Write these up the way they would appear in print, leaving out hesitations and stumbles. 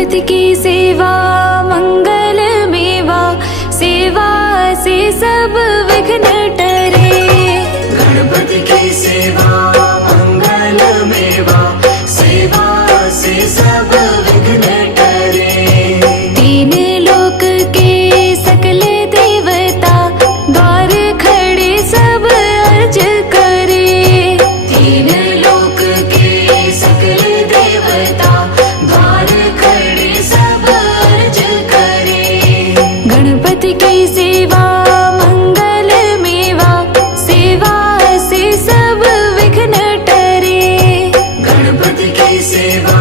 गणपति की सेवा मंगल मेवा, सेवा से सब विघ्न टरे। गणपति की सेवा मंगल मेवा, सेवा से सब विघ्न टरे। तीन लोक के सकल देवता, द्वार खड़े सब अर्ज करे। तीन लोक के सकल देवता, द्वार खड़े सब अर्ज करे। गणपति की सेवा मंगल मेवा, सेवा से सब विघ्न टरे। गणपति की सेवा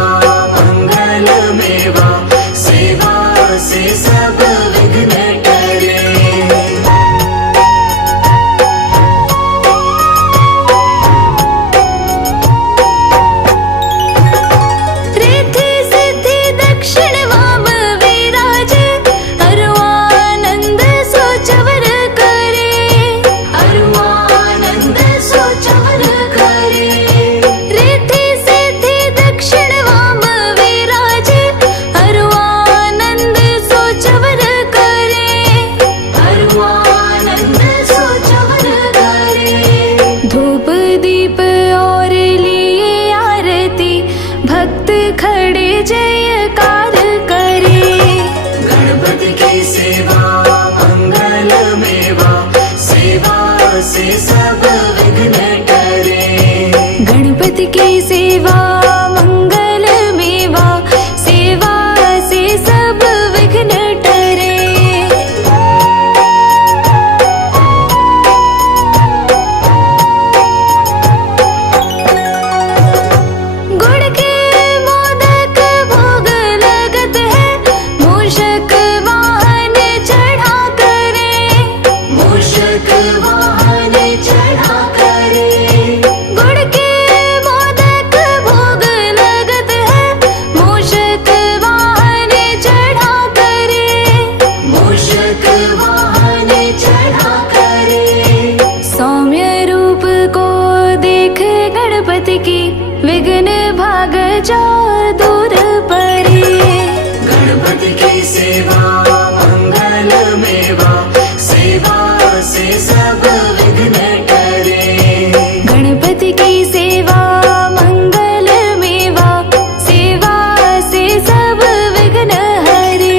मंगल मेवा, सेवा से सब विघ्न टरे। रिद्धि सिद्धि दक्षिण वाम विराज, अरुआनंद सोचवर करे। अरुआनंद सोचवर करे। रिद्धि सिद्धि दक्षिण वाम विराज, अरुआनंद सोचवर करे। अरुआनंद सोचवर करे। धूप दीप और लिए आरती, भक्त खड़े जयकार करे। गणपति की सेवा मंगल मेवा, सेवा से सब विघ्न टरे। गणपति की सेवा मंगल मेवा, सेवा से सब विघ्न टरे। गुड़ के मोदक भोग लगत है, मूषक वाहन चढ़ा करे। मूषक वाहन चढ़ा करे। गुड़ के मोदक भोग लगत है, मूषक वाहन चढ़ा करे। मूषक वाहन चढ़ा करे। सौम्य रूप को देख गणपति की, विघ्न भाग जाओ दूर परे। गणपति की सेवा मंगल मेवा, सेवा से सब विघ्न टरे। गणपति की सेवा मंगल मेवा, सेवा से सब विघ्न हरे।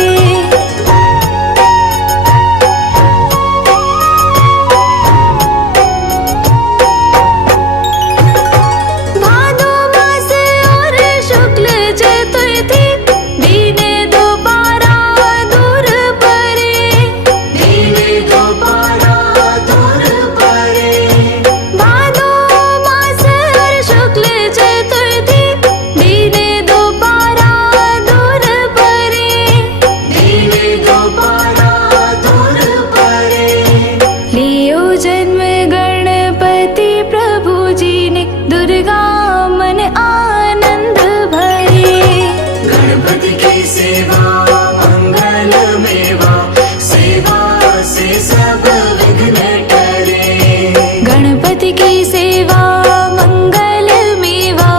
भादो मास और शुक्ल चतुर्थी, दीने दोबारा दूर परे। दीने दोबारा दूर परे। भादो मास और शुक्ल चतुर्थी, दीने दोबारा दूर परे। दीने दोबारा दूर परे। लियो जन्म गणपति प्रभु जी ने, दुर्गा मन आनंद भरे। गणपति की सेवा मंगल मेवा, सेवा से सब विघ्न टरे। गणपति की सेवा मंगल मेवा,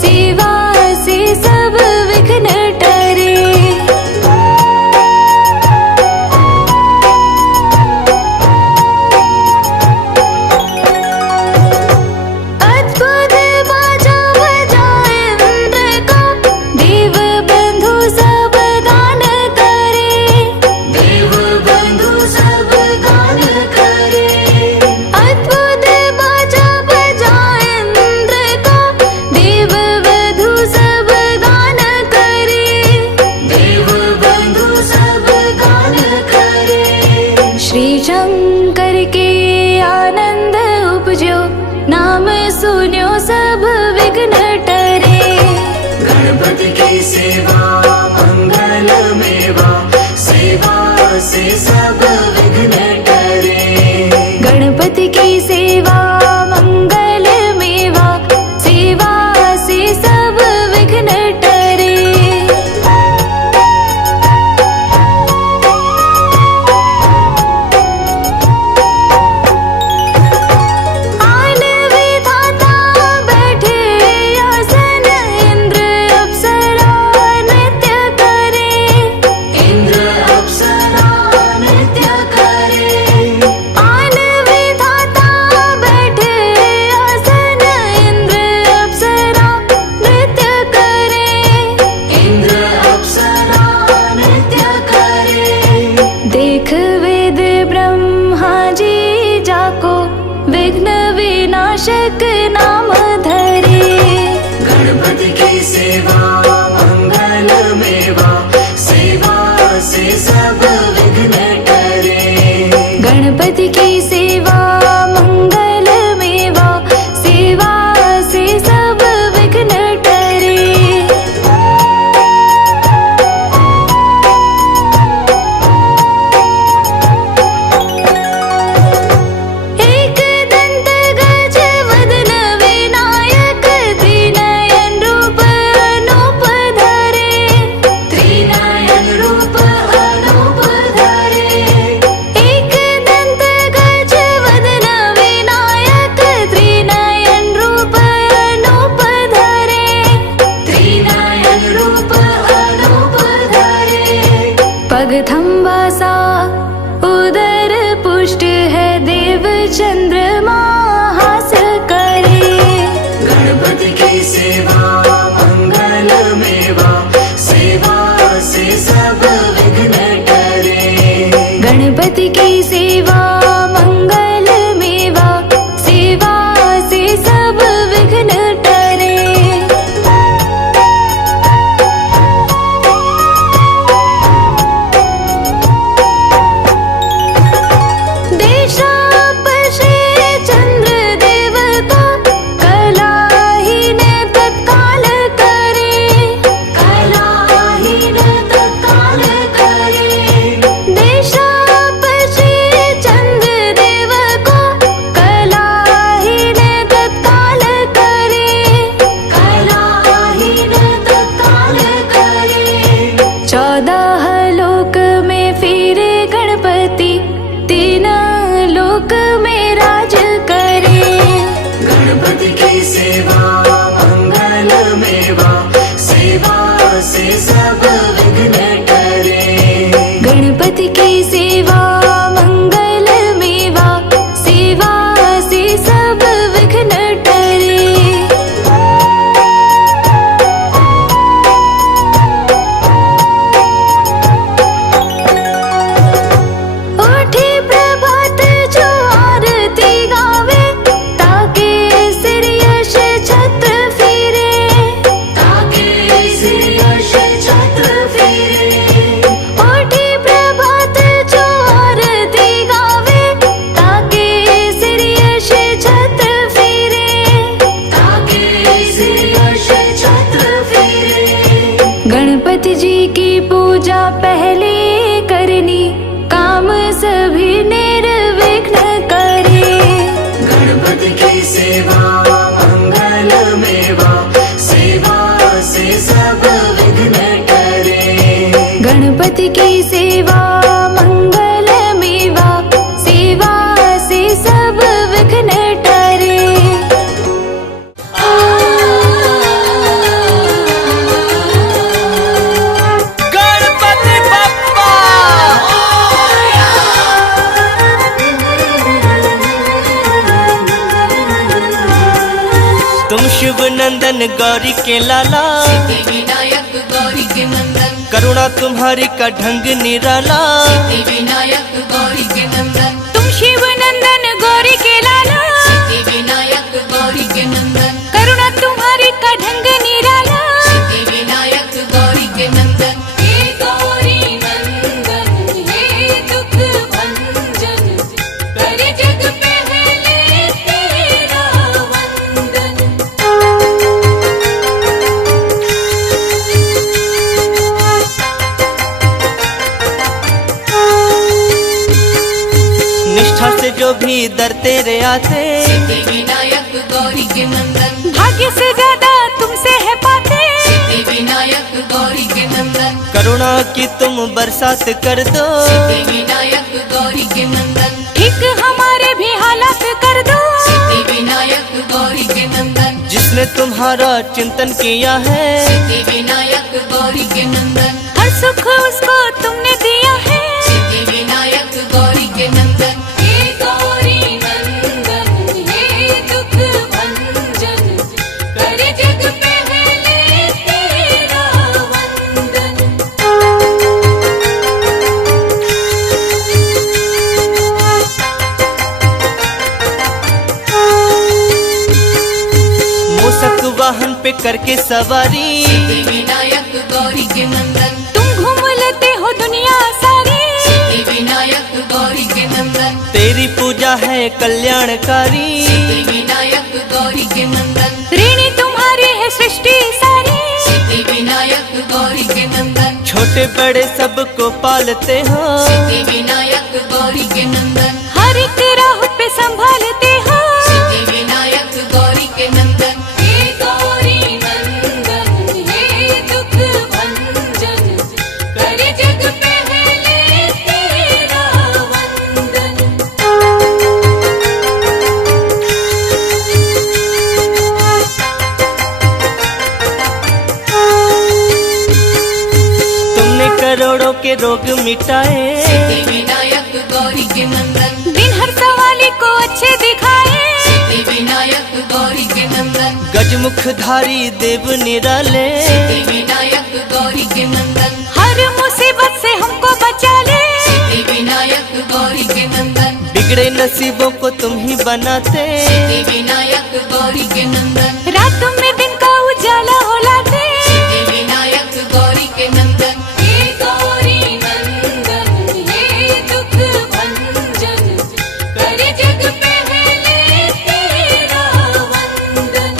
सेवा से सब विघ्न टरे। अद्भुत बाजा बजाए इंद्र का, देव बंधु सब गान करे। देव बंधु सब गान करे। अद्भुत बाजा बजाए इंद्र का, देव बंधु सब गान करे। देव बंधु सब गान करे। श्री शंकर के आनंद उपजो, नाम सुन्यो सब विघ्न टरे। गणपति की सेवा मंगल मेवा, सेवा से सब विघ्न टरे। गणपति की सेवा मंगल मेवा, सेवा से सब विघ्न टरे। आन विधाता बैठे आसन, इंद्र अप्सरा नृत्य करे। नाशक नाम धरे। गणपति की सेवा मंगल मेवा, सेवा से सब विघ्न टरे। गणपति की सेवा मंगल मेवा, सेवा से सब विघ्न टरे। एक दंत गज वदन विनायक, त्रिनयन रूप अनूप धरे। त्रिनयन रूप अनूप धरे। एक दंत गज वदन विनायक, त्रिनयन रूप अनूप धरे। त्रिनयन रूप अनूप धरे। पग थंबा सा उदर पुष्ट है, देव चंद्रमा हास करे। गणपति की सेवा मंगल मेवा, सेवा से सब विघ्न टरे। गणपति की सेवा मंगल मेवा, सेवा से सब विघ्न टरे। देशापशे चंद्र देव को, कलाहीन तत्काल करे। कलाहीन तत्काल करे। देशापशे चंद्र देव को, कलाहीन तत्काल करे। कलाहीन तत्काल करे। 14 लोक में फिरे गणपति, 3 लोक में राज करे। गणपति की सेवा मंगल मेवा, सेवा से सब विघ्न टरे। गणपति की सेवा मंगल मेवा, सेवा से सब विघ्न टरे। उठे प्रभात जो आरती गावे, ताके सिर यश छत्र फिरे। ताके सिर यश छत्र फिरे। उठे प्रभात जो आरती गावे, ताके सिर यश छत्र फिरे। ताके सिर यश छत्र फिरे। गणपति जी की पूजा पहले करनी, काम सभी निर्विघ्न करे। गणपति की सेवा मंगल मेवा, सेवा से सब विघ्न टरे। गणपति की सेवा मंगल मेवा, सेवा से सब विघ्न टरे। गणपति बप्पा तुम शिव नंदन गौरी के लाला, विनायक गौरी के नंदन, करुणा तुम्हारी का ढंग निराला। विनायक गौरी के नंदन, तुम शिव नंदन गौरी के लाला, विनायक गौरी के नंदन, करुणा तुम्हारी का ढंग निराला। विनायक गौरी के नंदन। हे गौरी नंदन, हे दुख भंजन, करे जग पहले तेरा वंदन। निष्ठा से जो भी दर तेरे आते, विनायक गौरी के नंदन, भाग्य से ज्यादा तुमसे है पाते। विनायक गौरी के नंदन, करुणा की तुम बरसात कर दो। विनायक गौरी के नंदन, ठीक हमारे भी हालात कर दो। विनायक गौरी के नंदन, जिसने तुम्हारा चिंतन किया है, विनायक गौरी के नंदन, हर सुख उसको तुमने दिया है। विनायक गौरी के नंदन। हे गौरी नंदन, हे दुख भंजन, करे जग पहले तेरा वंदन। पे करके सवारी। सिद्धि विनायक गौरी के नंदन, तुम घूम लेते हो दुनिया सारी। सिद्धि विनायक गौरी के नंदन, तेरी पूजा है कल्याणकारी। सिद्धि विनायक गौरी के नंदन, ऋणी तुम्हारी है सृष्टि सारी। सिद्धि विनायक गौरी के नंदन, छोटे बड़े सबको पालते हो। सिद्धि विनायक गौरी के नंदन, हर एक राह पे संभालते हो। सिद्धि विनायक गौरी के नंदन, हे गौरी नंदन, हे दुख भंजन, करे जग पहले तेरा वंदन। तुमने करोड़ों के रोग मिटाए। सिद्धि विनायक गौरी के नंदन, दिन हर सवाली को अच्छे दिखाए। सिद्धि विनायक गौरी के नंदन, गजमुखधारी देव निराले। सिद्धि विनायक गौरी के नंदन, हर मुसीबत से हमको बचा ले। सिद्धि विनायक गौरी के नंदन, बिगड़े नसीबों को तुम ही बनाते। सिद्धि विनायक गौरी के नंदन, रात में दिन का उजाला हो लाते। सिद्धि विनायक गौरी के नंदन, हे गौरी नंदन, हे दुख भंजन, करे जग पहले तेरा वंदन।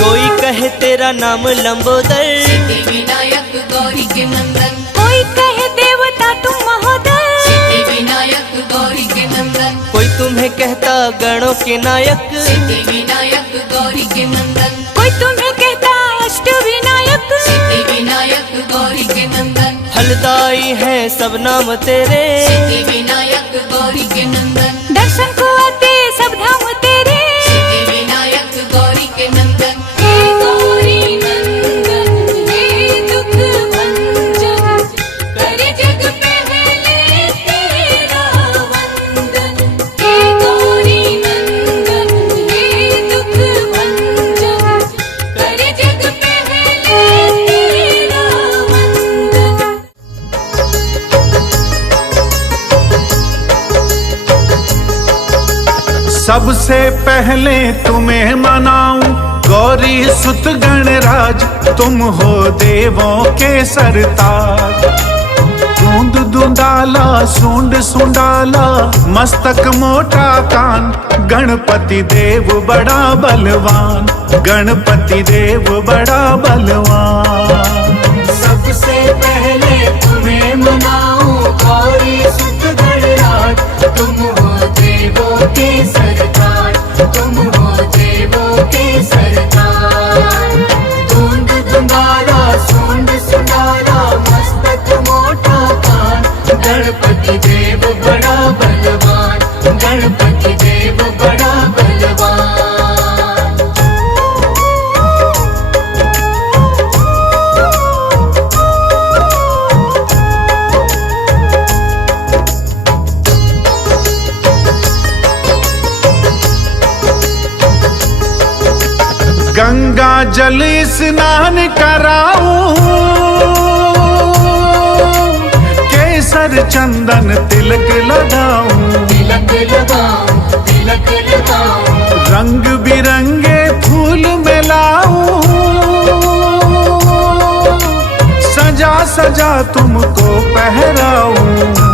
कोई कहे तेरा नाम लंबोदर। सिद्धि विनायक गौरी के नंदन, कोई कहे देवता तुम महोदय। सिद्धि विनायक गौरी के नंदन, कोई तुम्हें कहता गणों के नायक। सिद्धि विनायक गौरी के नंदन, कोई तुम्हें कहता अष्ट विनायक। सिद्धि विनायक गौरी के नंदन, फलदाई है सब नाम तेरे। सिद्धि विनायक गौरी के नंदन, दर्शन को आते सब धाम तेरे। सिद्धि विनायक गौरी के नंदन, हे गौरी नंदन, हे दुख भंजन, करे जग पहले तेरा वंदन। हे गौरी नंदन, हे दुख भंजन, करे जग पहले तेरा वंदन। सबसे पहले तुम्हें मनाऊं गौरी सुत गणराज, तुम हो देवों के सरताज। दूंद दूंदाला सूंड सुंडाला, मस्तक मोटा कान, गणपति देव बड़ा बलवान, गणपति देव बड़ा बलवान। सबसे पहले तुम्हें मनाऊं गौरी सुत गणराज, तुम हो देवों के सरदार, तुम हो देवों के सरदार। दूंद दुंदारा सूंड सुंडारा, मस्तक मोटा कान, गणपति देव बड़ा बलवान, गणपति देव बड़ा बलवान। गंगा जल स्नान कराऊं, केसर चंदन तिलक लगाऊं, तिलक लगाऊं, तिलक लगाऊं, रंग बिरंगे फूल मिलाऊं, सजा सजा तुमको पहराऊं।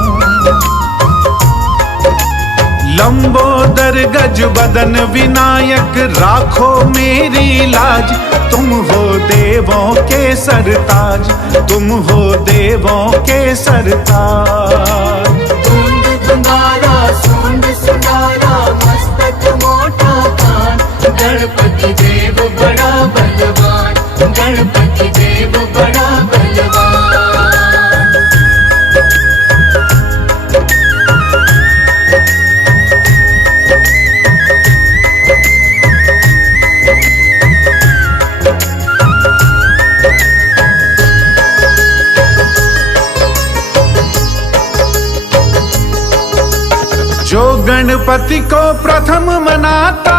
लंबोदर गज बदन विनायक, राखो मेरी लाज, तुम हो देवों के सरताज, तुम हो देवों के सरताज। दूंद दुंदारा सूंड सुंडारा, मस्तक मोटा कान, गणपति देव बड़ा बलवान, गणपति देव बड़ा बलवान। जो गणपति को प्रथम मनाता,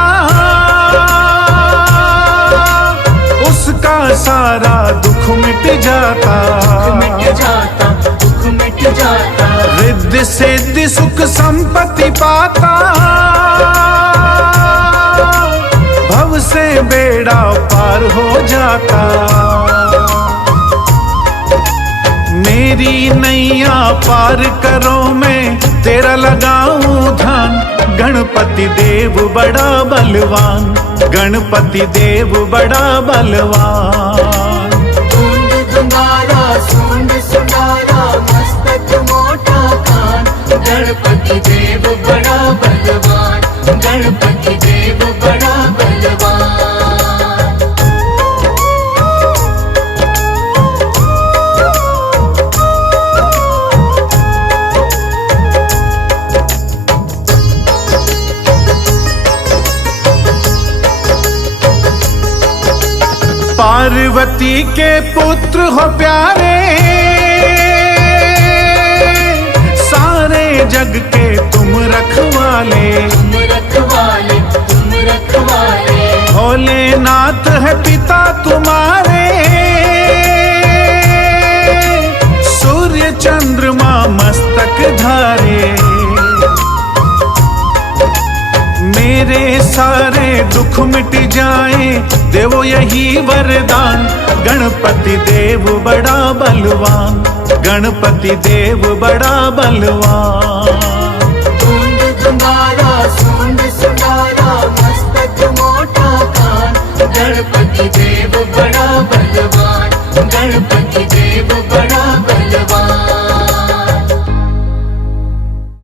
उसका का सारा दुख मिट जाता, मिट जाता, दुख मिट जाता। रिद्धि सिद्धि सुख संपत्ति पाता, भव से बेड़ा पार हो जाता। मेरी नैया पार करो मैं तेरा लगाऊं ध्यान, गणपति देव बड़ा बलवान, गणपति देव बड़ा बलवान। धुंध धुंधारा सूंड सुंडारा मस्तक मोटा कान, गणपति देव बड़ा बलवान, गणपति देव बड़ा बलवान। पार्वती के पुत्र हो प्यारे, सारे जग के तुम रखवाले, तुम रखवाले, तुम रखवाले। भोलेनाथ है पिता तुम्हारे, सूर्य चंद्रमा मस्तक धारे। मेरे सारे दुख मिट जाए देवो यही वरदान, गणपति देव बड़ा बलवान, गणपति देव बड़ा बलवान। धुंध धुंधारा सूंड सुंडारा मस्तक मोटा कान, गणपति देव बड़ा बलवान, गणपति देव